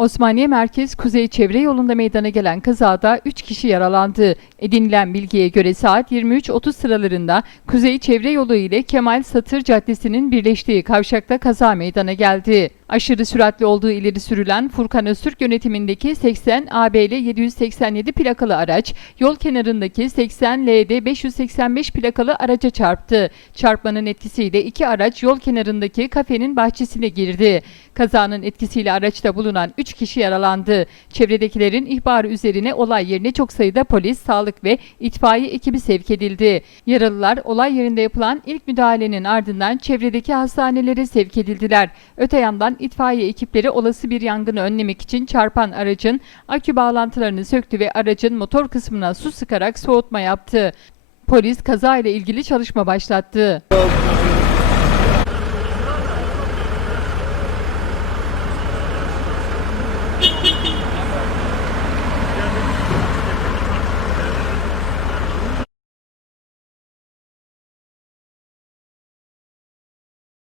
Osmaniye Merkez Kuzey Çevre Yolu'nda meydana gelen kazada 3 kişi yaralandı. Edinilen bilgiye göre saat 23.30 sıralarında Kuzey Çevre Yolu ile Kemal Satır Caddesi'nin birleştiği kavşakta kaza meydana geldi. Aşırı süratli olduğu ileri sürülen Furkan Öztürk yönetimindeki 80 ABL 787 plakalı araç yol kenarındaki 80 LD 585 plakalı araca çarptı. Çarpmanın etkisiyle iki araç yol kenarındaki kafenin bahçesine girdi. Kazanın etkisiyle araçta bulunan 3 kişi yaralandı. Çevredekilerin ihbarı üzerine olay yerine çok sayıda polis, sağlık ve itfaiye ekibi sevk edildi. Yaralılar olay yerinde yapılan ilk müdahalenin ardından çevredeki hastanelere sevk edildiler. Öte yandan itfaiye ekipleri olası bir yangını önlemek için çarpan aracın akü bağlantılarını söktü ve aracın motor kısmına su sıkarak soğutma yaptı. Polis kaza ile ilgili çalışma başlattı.